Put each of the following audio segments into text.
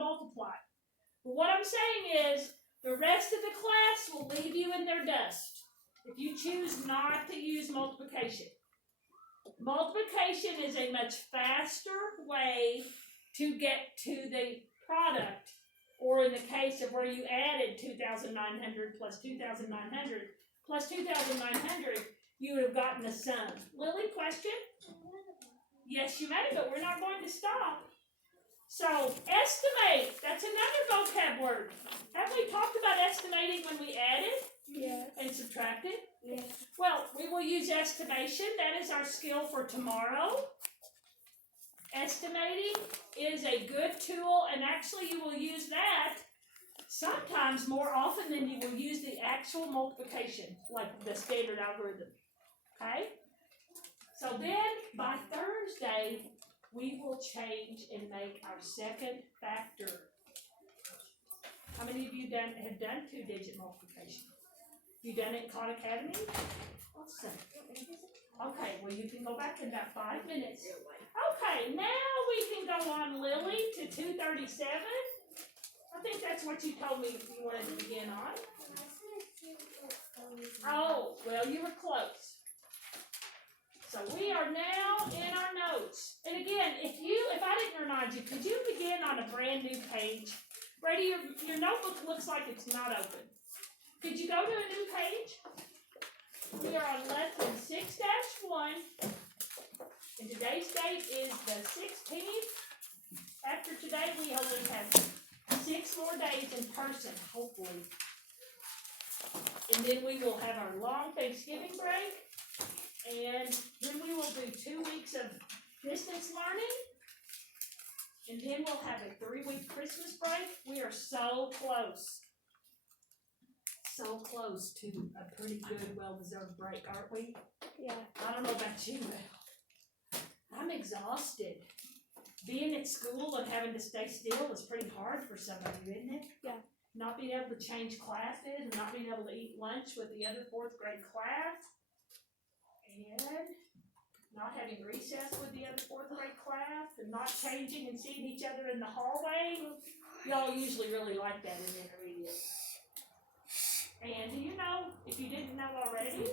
multiply. But what I'm saying is, the rest of the class will leave you in their dust if you choose not to use multiplication. Multiplication is a much faster way to get to the product, or in the case of where you added 2,900 plus 2,900 plus 2,900, you would have gotten the sum. Lily, question? Yes, you may, but we're not going to stop. So, estimate, that's another vocab word. Have we talked about estimating when we added? Yes. And subtracted? Yes. Well, we will use estimation. That is our skill for tomorrow. Estimating is a good tool, and actually you will use that sometimes more often than you will use the actual multiplication, like the standard algorithm. Okay? So then, by Thursday, we will change and make our second factor. How many of you have done two-digit multiplication? You done it in Khan Academy? Awesome. Okay, well you can go back in about 5 minutes. Okay, now we can go on, Lily, to 237. I think that's what you told me you wanted to begin on. Oh, well, you were close. So we are now in our notes. And again, if I didn't remind you, could you begin on a brand new page? Brady, your notebook looks like it's not open. Could you go to a new page? We are on lesson 6-1. And today's date is the 16th. After today, we only have 6 more days in person, hopefully. And then we will have our long Thanksgiving break. And then we will do 2 weeks of distance learning. And then we'll have a 3-week Christmas break. We are so close. So close to a pretty good, well-deserved break, aren't we? Yeah. I don't know about you, but I'm exhausted. Being at school and having to stay still is pretty hard for somebody, isn't it? Yeah. Not being able to change classes and not being able to eat lunch with the other 4th grade class. And not having recess with the other 4th grade class and not changing and seeing each other in the hallway. Y'all usually really like that in intermediate. And do you know, if you didn't know already,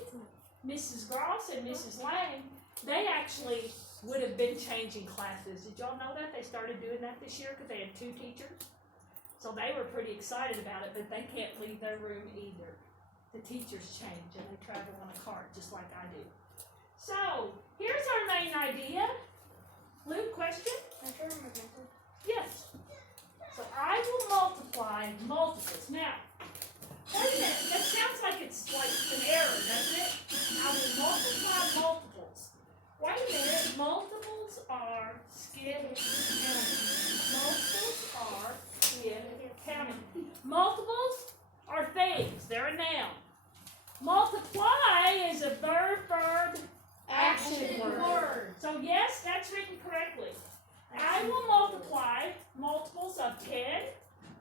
Mrs. Gross and Mrs. Lang, they actually would have been changing classes. Did y'all know that? They started doing that this year because they had 2 teachers. So they were pretty excited about it, but they can't leave their room either. The teachers change and they travel on a cart just like I do. So, here's our main idea. Luke, question? Yes. So I will multiply multiples. Now, wait a minute. That sounds like it's like an error, doesn't it? I will multiply multiples. Wait a minute. Multiples are skin counting. Multiples are skin counting. Multiples are things. They're a noun. Multiply is a verb action word. So yes, that's written correctly. I will multiply multiples of 10,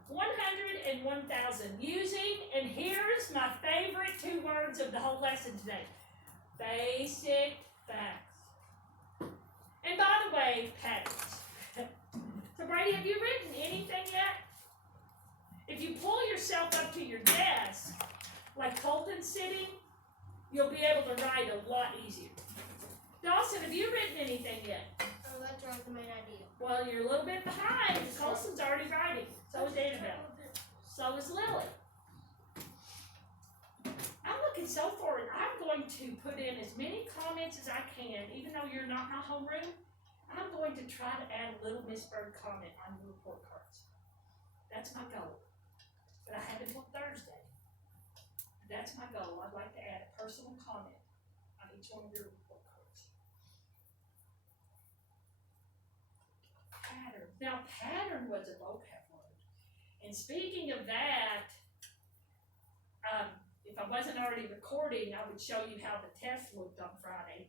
100, and 1,000 using, and here's my favorite 2 words of the whole lesson today, basic facts. And by the way, patterns. So Brady, have you written anything yet? If you pull yourself up to your desk, like Colton's sitting, you'll be able to write a lot easier. Dawson, have you written anything yet? Oh, that's right, the main idea. Well, you're a little bit behind. Colson's already writing. So is Annabelle. So is Lily. I'm looking so forward. I'm going to put in as many comments as I can, even though you're not in my homeroom. I'm going to try to add a little Miss Bird comment on your report cards. That's my goal. But I have until Thursday. That's my goal. I'd like to add a personal comment on each one of your report cards. Pattern. Now, pattern was a vocab word. And speaking of that, if I wasn't already recording, I would show you how the test looked on Friday.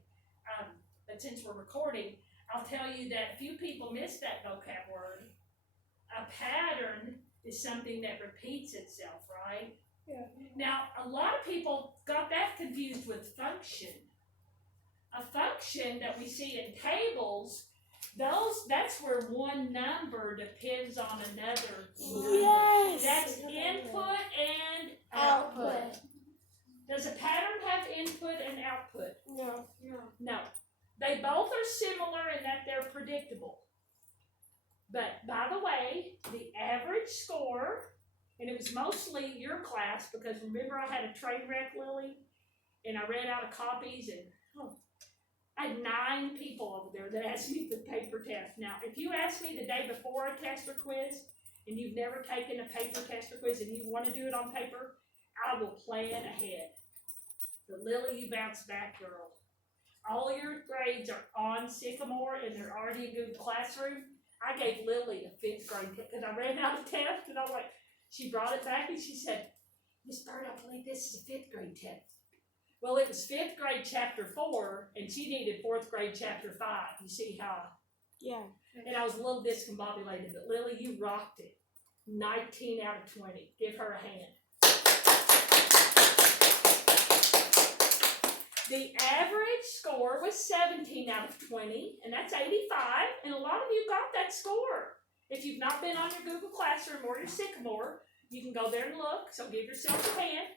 But since we're recording, I'll tell you that a few people missed that vocab word. A pattern is something that repeats itself, right? Yeah. Now, a lot of people got that confused with function. A function that we see in tables That's where one number depends on another. Yes. That's input and Output. Does a pattern have input and output? No. No. They both are similar in that they're predictable. But by the way, the average score, and it was mostly your class, because remember I had a train wreck, Lily, and I read out of copies, and I had 9 people over there that asked me the paper test. Now, if you ask me the day before a test or quiz, and you've never taken a paper test or quiz, and you want to do it on paper, I will plan ahead. But Lily, you bounce back, girl. All your grades are on Sycamore, and they're already in Google Classroom. I gave Lily a 5th grade test, because I ran out of test, and she brought it back, and she said, Miss Bird, I believe this is a 5th grade test. Well, it was 5th grade chapter 4, and she needed 4th grade chapter 5. You see how? Yeah. And I was a little discombobulated, but Lily, you rocked it. 19 out of 20. Give her a hand. The average score was 17 out of 20, and that's 85, and a lot of you got that score. If you've not been on your Google Classroom or your Sycamore, you can go there and look, so give yourself a hand.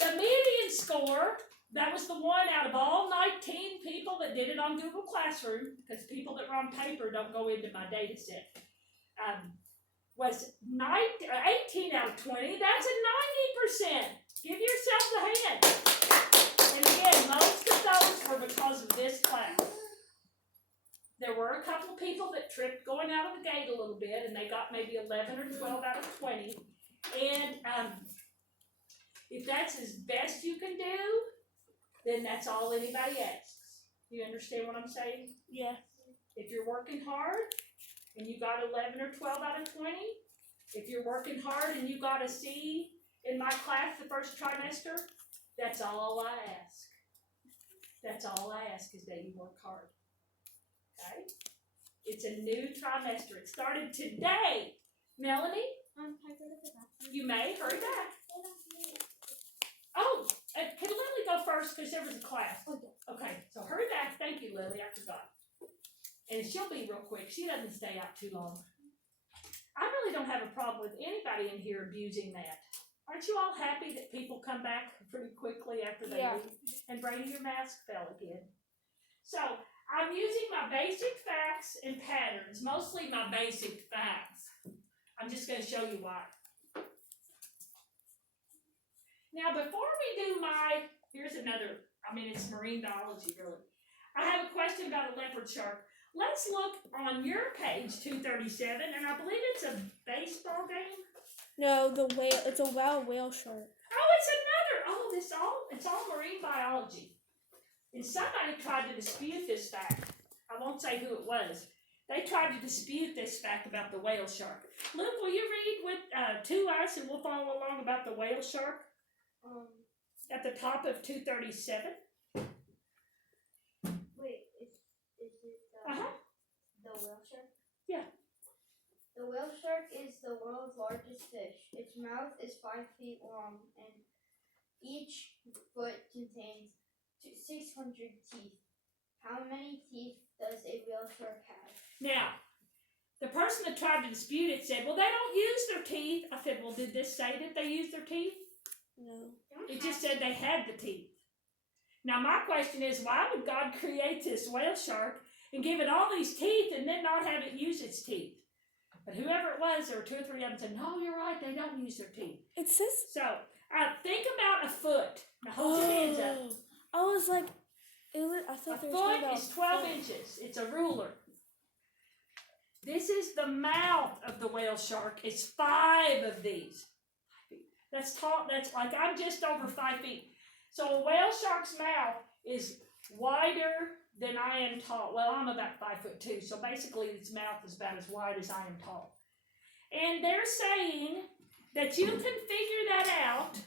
The median score, that was the one out of all 19 people that did it on Google Classroom, because people that were on paper don't go into my data set, was 18 out of 20. That's a 90%. Give yourself a hand. And again, most of those were because of this class. There were a couple people that tripped going out of the gate a little bit, and they got maybe 11 or 12 out of 20. And if that's as best you can do, then that's all anybody asks. You understand what I'm saying? Yeah. If you're working hard and you got 11 or 12 out of 20, if you're working hard and you got a C in my class the first trimester, that's all I ask. That's all I ask is that you work hard. Okay? It's a new trimester. It started today. Melanie, you may hurry back. Oh, can Lily go first because there was a class? Okay, so hurry back. Thank you, Lily. I forgot. And she'll be real quick. She doesn't stay out too long. I really don't have a problem with anybody in here abusing that. Aren't you all happy that people come back pretty quickly after they leave? And Brady, your mask fell again. So, I'm using my basic facts and patterns, mostly my basic facts. I'm just going to show you why. Now, before we do here's another, it's marine biology, really. I have a question about a leopard shark. Let's look on your page 237, and I believe it's a baseball game. No, it's a whale shark. Oh, it's another. It's all marine biology. And somebody tried to dispute this fact. I won't say who it was. They tried to dispute this fact about the whale shark. Luke, will you read to us, and we'll follow along about the whale shark? At the top of 237. Wait, is it the whale shark? Yeah. The whale shark is the world's largest fish. Its mouth is 5 feet long, and each foot contains 600 teeth. How many teeth does a whale shark have? Now, the person that tried to dispute it said, well, they don't use their teeth. I said, well, did this say that they use their teeth? No. It just said they had the teeth. Now, my question is, why would God create this whale shark and give it all these teeth and then not have it use its teeth? But whoever it was, there were 2 or 3 of them said, no, you're right, they don't use their teeth. It says... So, think about a foot. Now, hold your hands up. I was like... I thought A foot is 12 inches. It's a ruler. This is the mouth of the whale shark. It's 5 of these. That's tall. That's like I'm just over 5 feet. So a whale shark's mouth is wider than I am tall. Well, I'm about 5'2", so basically its mouth is about as wide as I am tall. And they're saying that you can figure that out,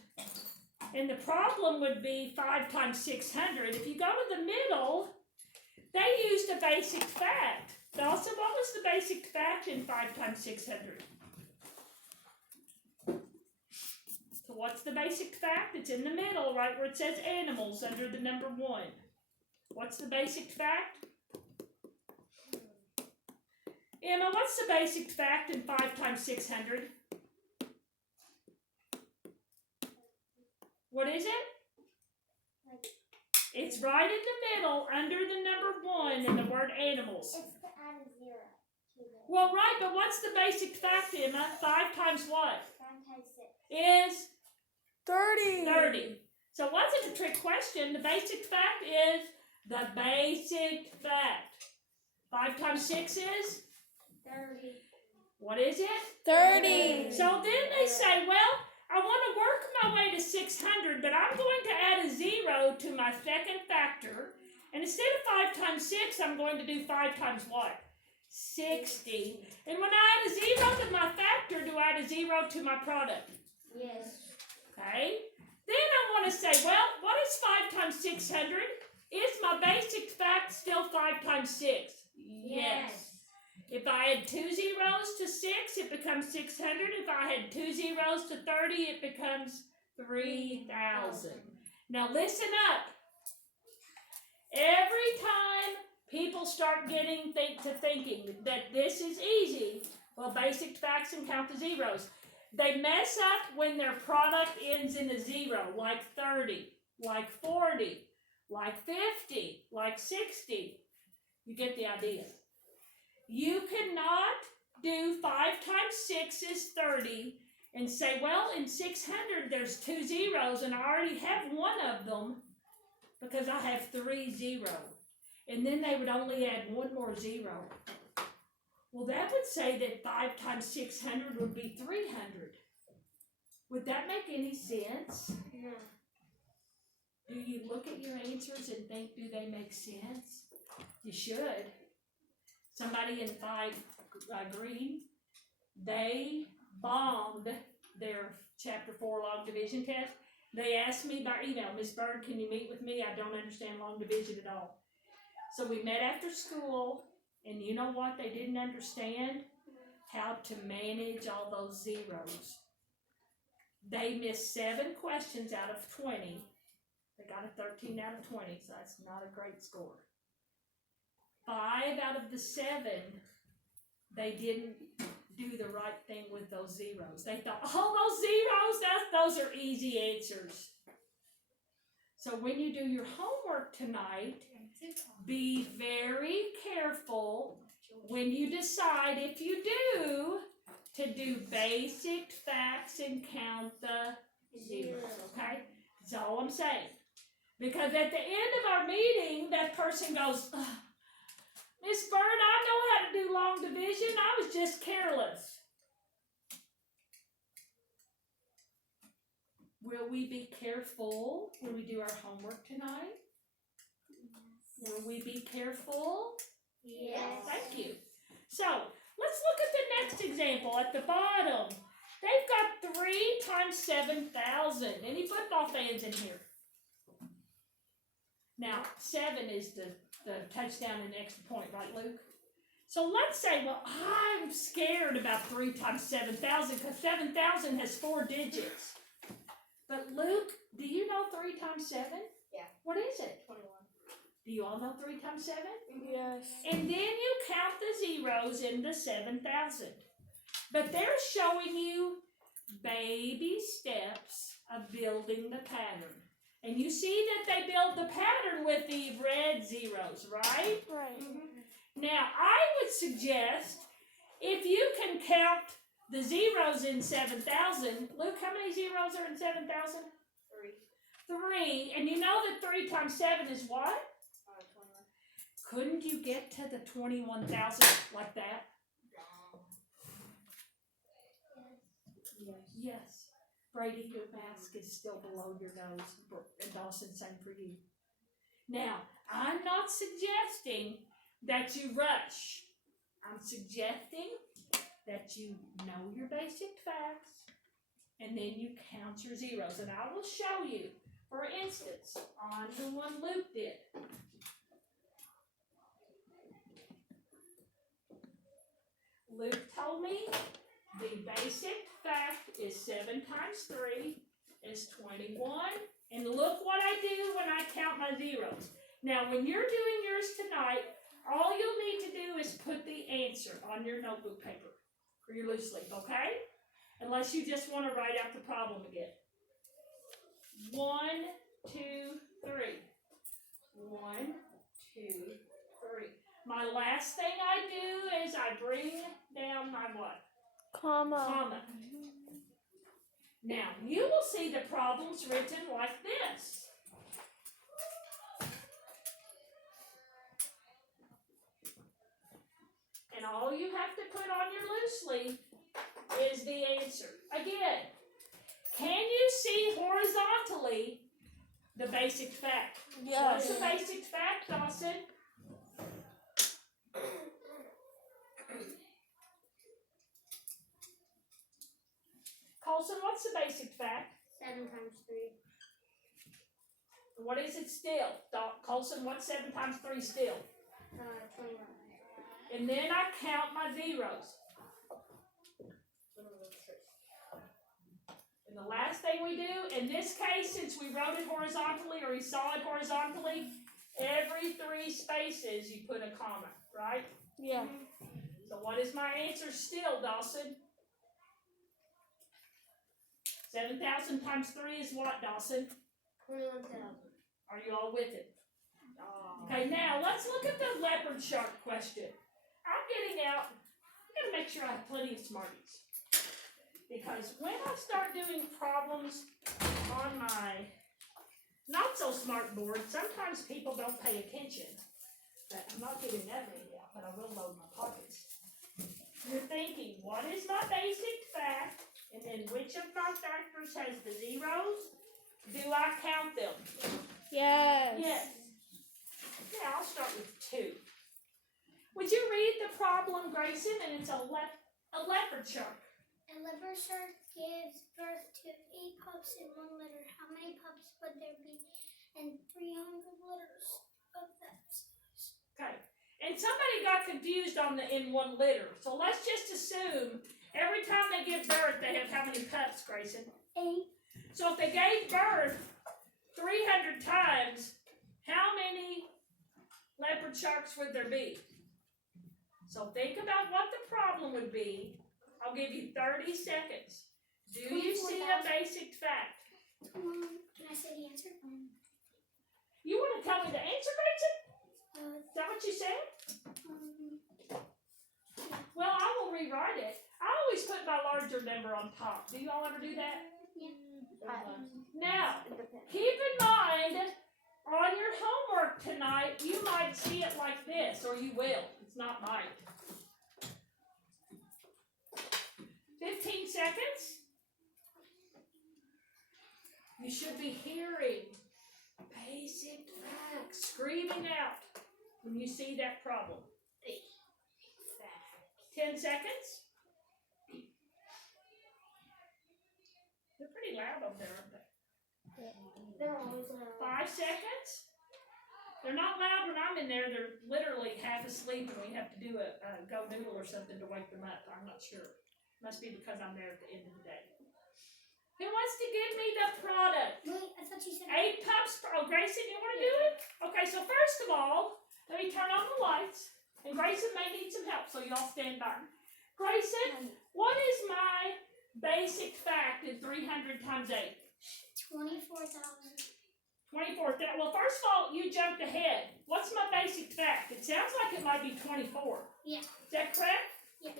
and the problem would be 5 times 600. If you go to the middle, they used a basic fact. Also, what was the basic fact in 5 times 600? So what's the basic fact? It's in the middle, right where it says animals under the number 1. What's the basic fact? Emma, what's the basic fact in 5 times 600? What is it? It's right in the middle under the number 1 in the word animals. It's to add a 0 to it. Well, right, but what's the basic fact, Emma? 5 times what? 5 times 6. Is 30. 30. So it wasn't a trick question. The basic fact is the basic fact. 5 times 6 is? 30. What is it? 30. So then they say, well, I want to work my way to 600, but I'm going to add a 0 to my second factor. And instead of 5 times 6, I'm going to do 5 times what? 60. And when I add a 0 to my factor, do I add a 0 to my product? Yes. Okay? Then I want to say, well, what is 5 times 600? Is my basic fact still 5 times 6? Yes. If I add 2 zeros to 6, it becomes 600. If I had 2 zeros to 30, it becomes 3,000. Now listen up. Every time people start getting thinking that this is easy, well, basic facts and count the zeros. They mess up when their product ends in a 0, like 30, like 40, like 50, like 60. You get the idea. You cannot do 5 times 6 is 30 and say, well, in 600 there's 2 zeros and I already have one of them because I have 3 zeros. And then they would only add one more 0. Well, that would say that 5 times 600 would be 300. Would that make any sense? No. Do you look at your answers and think, do they make sense? You should. Somebody in 5 green, they bombed their chapter 4 long division test. They asked me by email, Miss Bird, can you meet with me? I don't understand long division at all. So we met after school, and you know what they didn't understand? How to manage all those zeros. They missed 7 questions out of 20. They got a 13 out of 20, so that's not a great score. 5 out of the 7, they didn't do the right thing with those zeros. They thought, oh, those zeros, those are easy answers. So when you do your homework tonight, be very careful when you decide, if you do, to do basic facts and count the zeros, okay? That's all I'm saying. Because at the end of our meeting, that person goes, Miss Bird, I know how to do long division. I was just careless. Will we be careful when we do our homework tonight? Will we be careful? Yes. Thank you. So, let's look at the next example at the bottom. They've got 3 times 7,000. Any football fans in here? Now, 7 is the touchdown and extra point, right, Luke? So let's say, well, I'm scared about 3 times 7,000 because 7,000 has 4 digits. But Luke, do you know 3 times 7? Yeah. What is it? 21. Do you all know 3 times 7? Yes. And then you count the zeros in the 7,000. But they're showing you baby steps of building the pattern. And you see that they build the pattern with the red zeros, right? Right. Now, I would suggest if you can count the zeros in 7,000, Luke, how many zeros are in 7,000? 3. And you know that 3 times 7 is what? 21. Couldn't you get to the 21,000 like that? Yes. Brady, your mask is still below your nose. And Dawson, same for you. Now, I'm not suggesting that you rush. I'm suggesting that you know your basic facts and then you count your zeros. And I will show you, for instance, on the one Luke did. Luke told me the basic fact is 7 times 3 is 21. And look what I do when I count my zeros. Now, when you're doing yours tonight, all you'll need to do is put the answer on your notebook paper for your loose leaf, okay? Unless you just want to write out the problem again. 1, 2, 3. 1, 2, 3. My last thing I do is I bring down my what? Comma. Comma. Now, you will see the problems written like this. And all you have to put on your loose leaf is the answer. Again, can you see horizontally the basic fact? What's Yes. the basic fact, Dawson? Colson, what's the basic fact? 7 times 3. What is it still? Colson, what's 7 times 3 still? 21. And then I count my zeros. And the last thing we do, in this case, since we wrote it horizontally or he saw it horizontally, every 3 spaces you put a comma, right? Yeah. So what is my answer still, Dawson? 7,000 times 3 is what, Dawson? 21,000. Are you all with it? Okay, now let's look at the leopard shark question. I'm getting out, I'm gonna make sure I have plenty of Smarties. Because when I start doing problems on my not so smart board, sometimes people don't pay attention. But I'm not giving that many out, but I will load my pockets. You're thinking, what is my basic fact? And then which of my factors has the zeros? Do I count them? Yes. Yes. Yeah, I'll start with 2. Would you read the problem, Grayson? And it's a leopard shark. A leopard shark gives birth to 8 pups in 1 litter. How many pups would there be in 300 litters of that size? Okay. And somebody got confused on the in 1 litter. So let's just assume every time they give birth, they have how many pups, Grayson? 8. So if they gave birth 300 times, how many leopard sharks would there be? So think about what the problem would be. I'll give you 30 seconds. Do you see a 24,000. basic fact? Can I say the answer? You want to tell me the answer, Grayson? Is that what you said? Well, I will rewrite it. I always put my larger number on top. Do you all ever do that? Now, keep in mind, on your homework tonight, you might see it like this, or you will. It's not might. 15 seconds. You should be hearing basic facts screaming out when you see that problem. 10 seconds. They're pretty loud up there, aren't they? They're always loud. 5 seconds. They're not loud when I'm in there. They're literally half asleep and we have to do a go noodle or something to wake them up. I'm not sure. Must be because I'm there at the end of the day. Who wants to give me the product? Wait, I thought you said 8 pups. Oh, Grayson, you want to do it? Okay, so first of all, let me turn on the lights. And Grayson may need some help, so y'all stand by. Grayson, what is my basic fact in 300 times 8? 24,000. 24. Well, first of all, you jumped ahead. What's my basic fact? It sounds like it might be 24. Yeah. Is that correct? Yeah.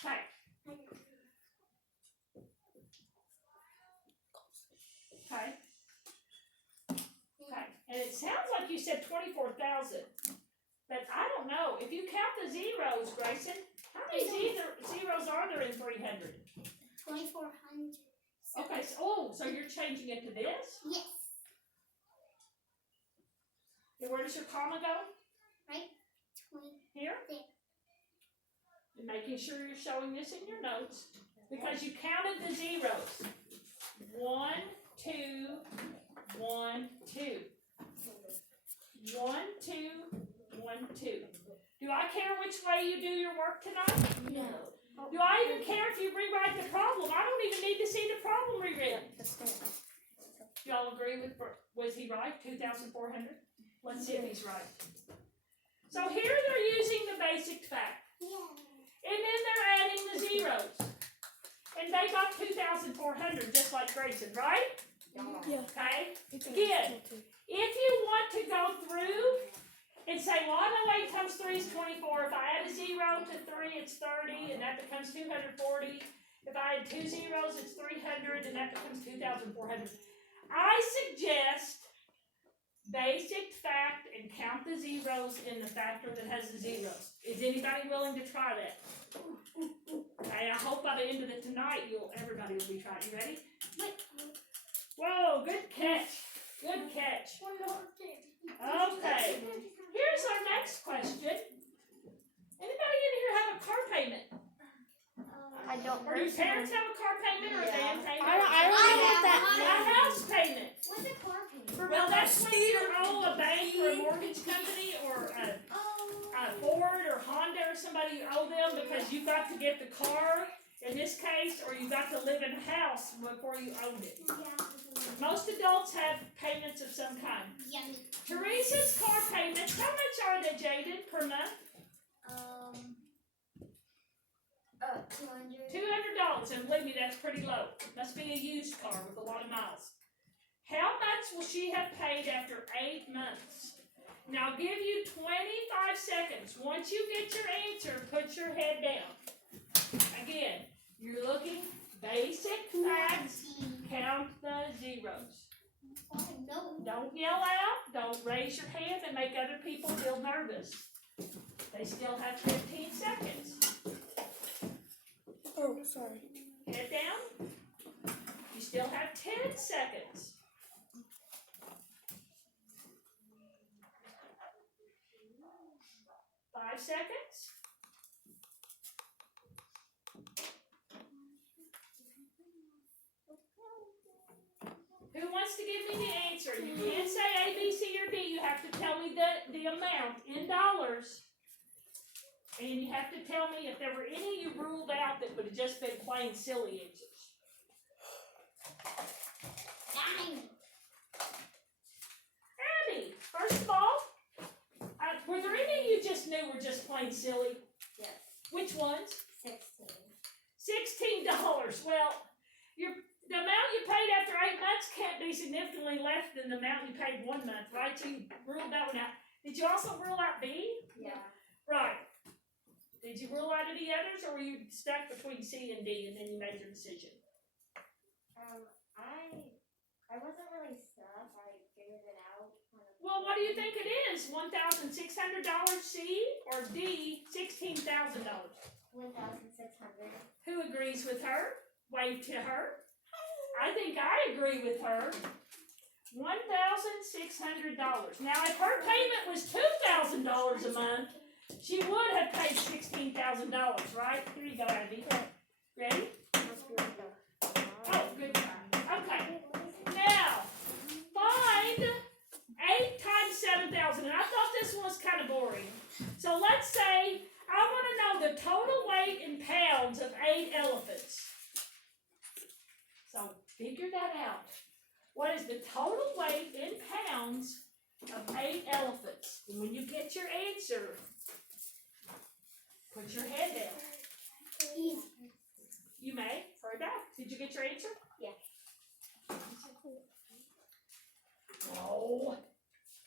Okay. Okay. Okay. And it sounds like you said 24,000. But I don't know. If you count the zeros, Grayson, how many zeros are there in 300? 2,400. Okay. So you're changing it to this? Yes. And where does your comma go? Right? 20. Here? There. And making sure you're showing this in your notes. Because you counted the zeros. 1, 2, 1, 2. 1, 2, 1, 2. Do I care which way you do your work tonight? No. Do I even care if you rewrite the problem? I don't even need to see the problem rewritten. Y'all agree with, was he right, 2,400? Let's see if he's right. So here they're using the basic fact. And then they're adding the zeros. And they got 2,400, just like Grayson, right? Yeah. Okay? Again, if you want to go through and say, well, I know 8 times 3 is 24. If I add a 0 to 3, it's 30, and that becomes 240. If I add 2 zeros, it's 300, and that becomes 2,400. I suggest basic fact and count the zeros in the factor that has the zeros. Is anybody willing to try that? Okay, I hope by the end of it tonight, everybody will be trying. You ready? Whoa, good catch. Good catch. Okay, here's our next question. Anybody in here have a car payment? I don't. Or do your parents have a car payment or a van payment? I don't know what that A house payment. What's a car payment? Well, that's when you owe a bank or a mortgage company or a Ford or Honda or somebody, you owe them because you got to get the car in this case, or you got to live in a house before you owned it. Most adults have payments of some kind. Teresa's car payments, how much are they, Jaden, per month? $200. $200, and believe me, that's pretty low. Must be a used car with a lot of miles. How much will she have paid after 8 months? Now, I'll give you 25 seconds. Once you get your answer, put your head down. Again, you're looking basic facts, count the zeros. Don't yell out, don't raise your hand and make other people feel nervous. They still have 15 seconds. Oh, sorry. Head down. You still have 10 seconds. Five seconds. Who wants to give me the answer? You can't say A, B, C, or D. You have to tell me the amount in dollars. And you have to tell me if there were any you ruled out that would have just been plain silly answers. Abby, first of all, were there any you just knew were just plain silly? Yes. Which ones? 16. $16. Well, the amount you paid after 8 months can't be significantly less than the amount you paid 1 month, right? So you ruled that one out. Did you also rule out B? Yeah. Right. Did you rule out any others, or were you stuck between C and D, and then you made your decision? I wasn't really stuck. I figured it out. Well, what do you think it is? $1,600 C or D, $16,000? 1,600. Who agrees with her? Wave to her. I think I agree with her. $1,600. Now, if her payment was $2,000 a month, she would have paid $16,000, right? Here you go, Abby. Ready? Oh, good try. Okay. Now, find 8 times 7,000. And I thought this one was kind of boring. So let's say I want to know the total weight in pounds of 8 elephants. So figure that out. What is the total weight in pounds of 8 elephants? And when you get your answer, put your head down. You may. Hurry back. Did you get your answer? Yeah. No.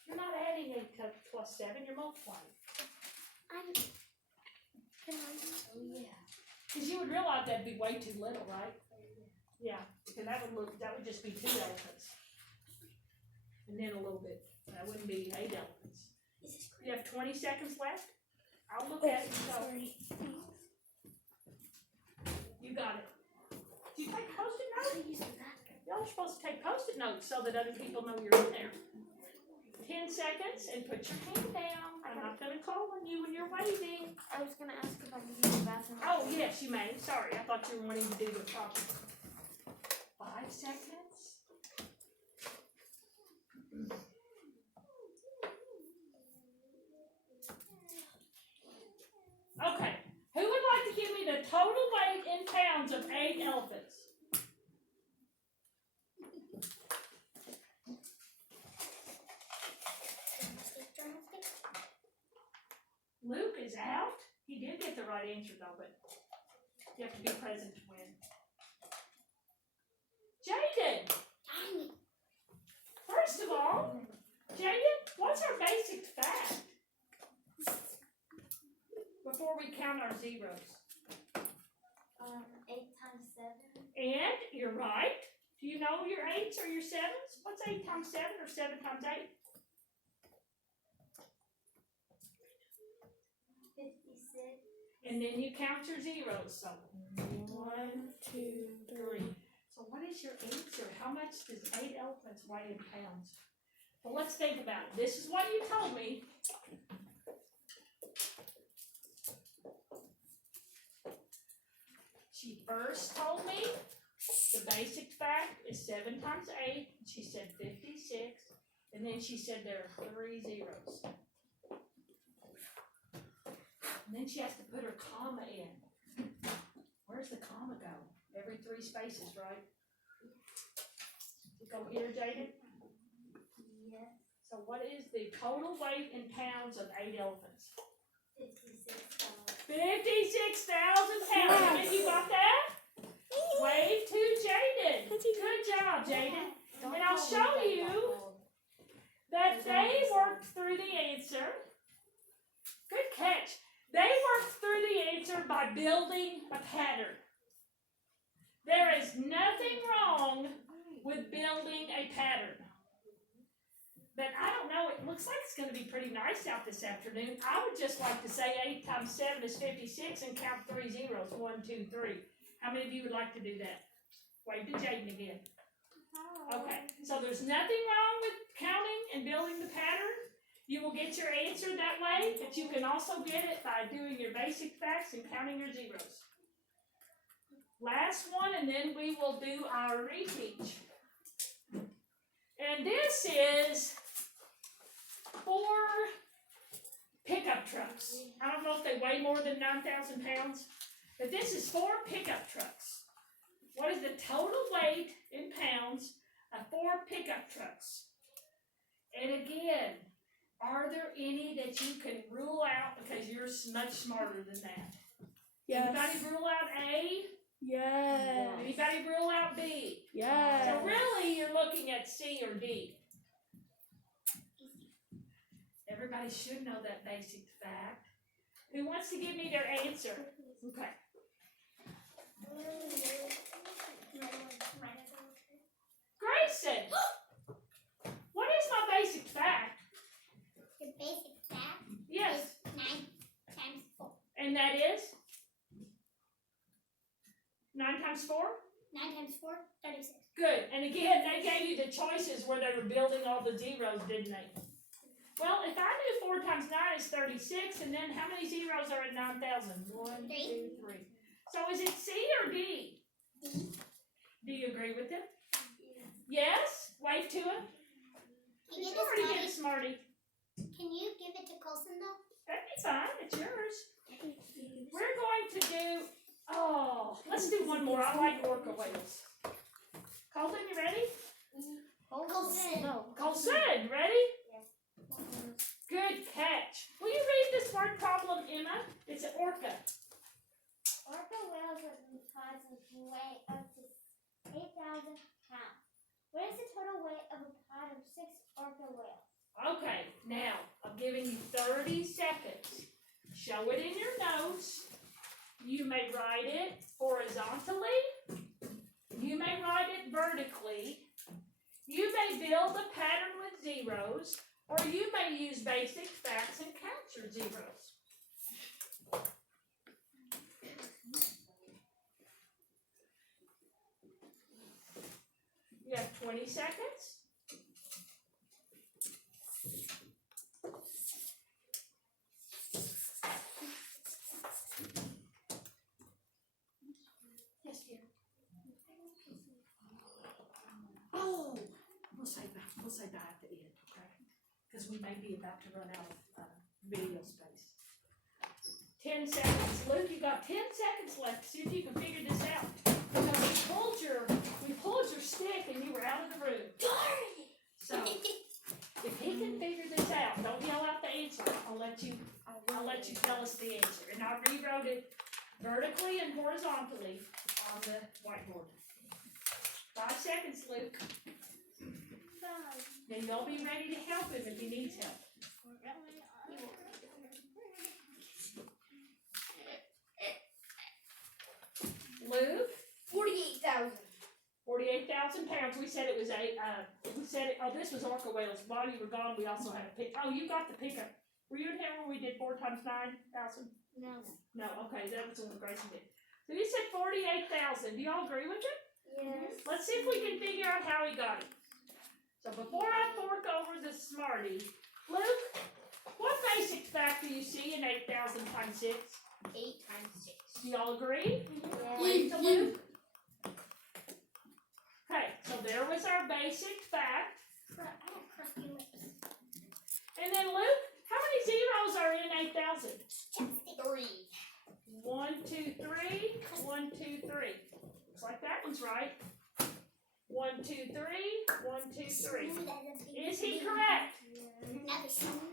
You're not adding 8 plus 7. You're multiplying. Oh, yeah. Because you would realize that'd be way too little, right? Yeah. Because that would just be 2 elephants. And then a little bit. That wouldn't be 8 elephants. You have 20 seconds left. I'll look at it and go. Sorry. You got it. Do you take post-it notes? Y'all are supposed to take post-it notes so that other people know you're in there. 10 seconds and put your hand down. I'm not going to call on you when you're waving. I was going to ask if I could use the bathroom. Oh, yes, you may. Sorry, I thought you were wanting to do the talking. 5 seconds. Okay. Who would like to give me the total weight in pounds of 8 elephants? Luke is out. He did get the right answer though, but you have to be present to win. Jaden, Dang it. first of all, Jaden, what's our basic fact? Before we count our zeros. 8 times 7. And you're right. Do you know your 8s or your 7s? What's 8 times 7 or 7 times 8? 56. And then you count your zeros. So 1, 2, 3. So what is your answer? How much does 8 elephants weigh in pounds? Well, let's think about it. This is what you told me. She first told me the basic fact is 7 times 8. She said 56. And then she said there are 3 zeros. And then she has to put her comma in. Where's the comma go? Every 3 spaces, right? You go here, Jaden? Yes. So what is the total weight in pounds of 8 elephants? 56. 56,000 pounds. How many of you got that? Wave to Jaden. Good job, Jaden. And I'll show you that they worked through the answer. Good catch. They worked through the answer by building a pattern. There is nothing wrong with building a pattern. But I don't know, it looks like it's going to be pretty nice out this afternoon. I would just like to say 8 times 7 is 56 and count 3 zeros. 1, 2, 3. How many of you would like to do that? Wave to Jaden again. Okay, so there's nothing wrong with counting and building the pattern. You will get your answer that way, but you can also get it by doing your basic facts and counting your zeros. Last one, and then we will do our reteach. And this is 4 pickup trucks. I don't know if they weigh more than 9,000 pounds, but this is 4 pickup trucks. What is the total weight in pounds of 4 pickup trucks? And again, are there any that you can rule out because you're much smarter than that? Yes. Anybody rule out A? Yes. Anybody rule out B? Yes. So really, you're looking at C or D. Everybody should know that basic fact. Who wants to give me their answer? Okay. Grayson, what is my basic fact? Your basic fact Yes, is 9 times 4. and that is 9 times 4? 9 times 4, 36. Good. And again, they gave you the choices where they were building all the zeros, didn't they? Well, if I knew 4 times 9 is 36, and then how many zeros are at 9,000? 1, 2, 3. So is it C or D? Do you agree with him? Yes? Wave to him. Can you He's give it already to getting smarty. Can you give it to Colson though? That'd be fine. It's yours. We're going to do, let's do one more. I like orca whales. Colton, you ready? Colson. No. Colson, ready? Good catch. Will you read this word problem, Emma? It's an orca. Orca whales are pods and can weigh up to 8,000 pounds. What is the total weight of a pod of 6 orca whales? Okay, now I'm giving you 30 seconds. Show it in your notes. You may write it horizontally. You may write it vertically. You may build a pattern with zeros, or you may use basic facts and count your zeros. You have 20 seconds. Yes, dear. Oh, we'll say that at the end, okay? Because we may be about to run out of video space. 10 seconds. Luke, you got 10 seconds left. See if you can figure this out. Because we pulled your stick and you were out of the room. So If he can figure this out, don't yell out the answer. I'll let you tell us the answer. And I rewrote it vertically and horizontally on the whiteboard. 5 seconds, Luke. Then y'all be ready to help him if he needs help. Luke? 48,000. 48,000 pounds. We said it was this was Orca whales. While you were gone, we also had a pick. Oh, you got the pickup. Were you in here when we did 4 times 9,000? No. No, okay, that was the one Grayson did. So you said 48,000. Do y'all agree with it? Yes. Let's see if we can figure out how he got it. So before I fork over the Smartie, Luke, what basic fact do you see in 8,000 times 6? 8 times 6. Do y'all agree? Yeah. Wait to Luke. Okay, so there was our basic fact. I have crusty lips. And then Luke, how many zeros are in 8,000? 3. 1, 2, 3. 1, 2, 3. Looks like that one's right. 1, 2, 3. 1, 2, 3. Is he correct?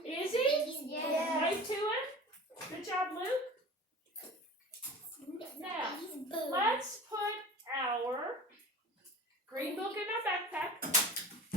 Is he? Yeah. Right to it. Good job, Luke. Now, let's put our green book in our backpack.